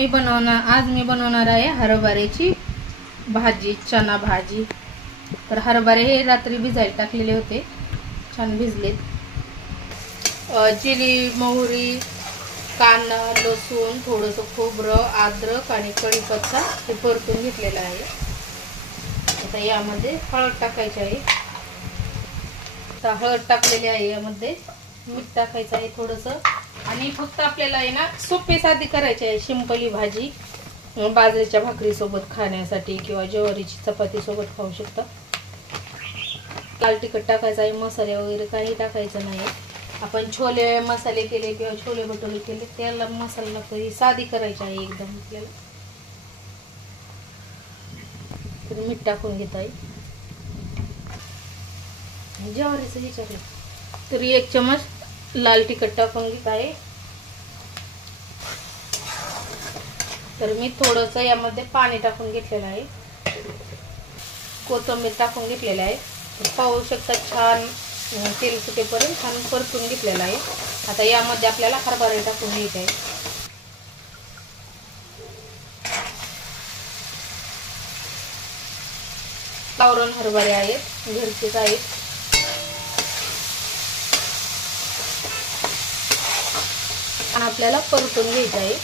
आज मी बनवणार आहे हरभऱ्याची भाजी, चना भाजी। तर हरभरे हे रात्री भिजायला टाकलेले होते, छान भिजलेत। जिरी, मोहरी, कांदा, लसूण, थोडंसं खोबरं, अद्रक आणि कढीपत्ता हे परतून घेतलेलं आहे। आता यामध्ये हळद टाकायची आहे। आता हळद टाकलेली आहे, यामध्ये मीठ टाकायचं आहे थोडंसं। आणि फक्त आपल्याला आहे ना सोपी साधी करायची आहे, सिंपल ही भाजी। बाजरीच्या भाकरी सोबत खाण्यासाठी किंवा ज्वारीची चपाती सोबत खाऊ शकता। लाल तिखट टाकायचं आहे, मसाले वगैरे काही टाकायचं नाही। आपण छोले मसाले केले किंवा छोले भटुरे केले त्याला मसाला लागतो, ही साधी करायची आहे एकदम आपल्याला। तर मीठ टाकून घेत आहे, ज्वारीचं विचारलं तर 1 चमच लाल तिखट टाकून घेत आहे। तर मी थोडंसं यामध्ये पाणी टाकून घेतलेलं आहे, कोथिंबीर टाकून घेतलेलं आहे। पाहू शकता छान तेल सुटेपर्यंत छान परतून घेतलेलं आहे। आता यामध्ये आपल्याला हरभरे टाकून घ्यायचे आहे। गावरान हरभरे आहेत, घरचेच आहेत। आणि आपल्याला परतून घ्यायचं आहे।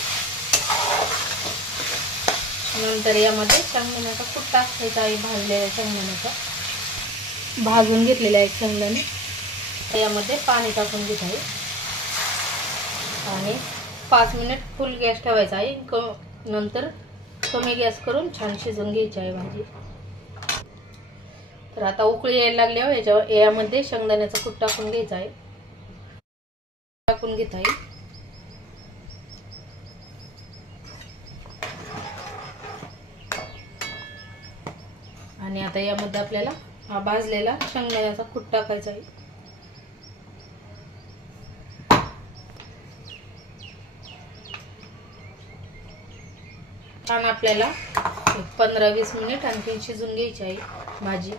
नंतर यामध्ये शेंगदाण्याचा कूट टाकायचा आहे, भाजलेल्या शेंगदाण्याचा, भाजून घेतलेले आहे शेंगदाणे। यामध्ये पाणी टाकून घेत आहे आणि 5 मिनिट फुल गॅस ठेवायचा आहे। नंतर कमी गॅस करून छान शिजवून घ्यायची आहे भाजी। तर आता उकळी यायला लागल्यावर यामध्ये शेंगदाण्याचा कूट टाकून घ्यायचा आहे, टाकून घेत आहे। आणि आता यामध्ये आपल्याला हा भाजलेला शेंगदाण्याचा कूट टाकायचा आहे। छान आपल्याला 15-20 मिनिट आणखी शिजून घ्यायची आहे भाजी।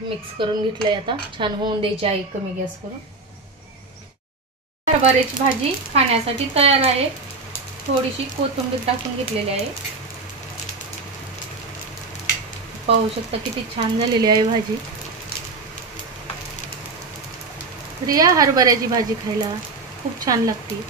मिक्स करून घेतलंय, आता छान होऊन द्यायची आहे कमी गॅस करून। हरभऱ्याची भाजी खाण्यासाठी तयार आहे। थोडीशी कोथिंबीर टाकून घेतलेली आहे। पाहू शकता किती छान झालेली आहे भाजी। तर या हरभऱ्याची भाजी खायला खूप छान लागते।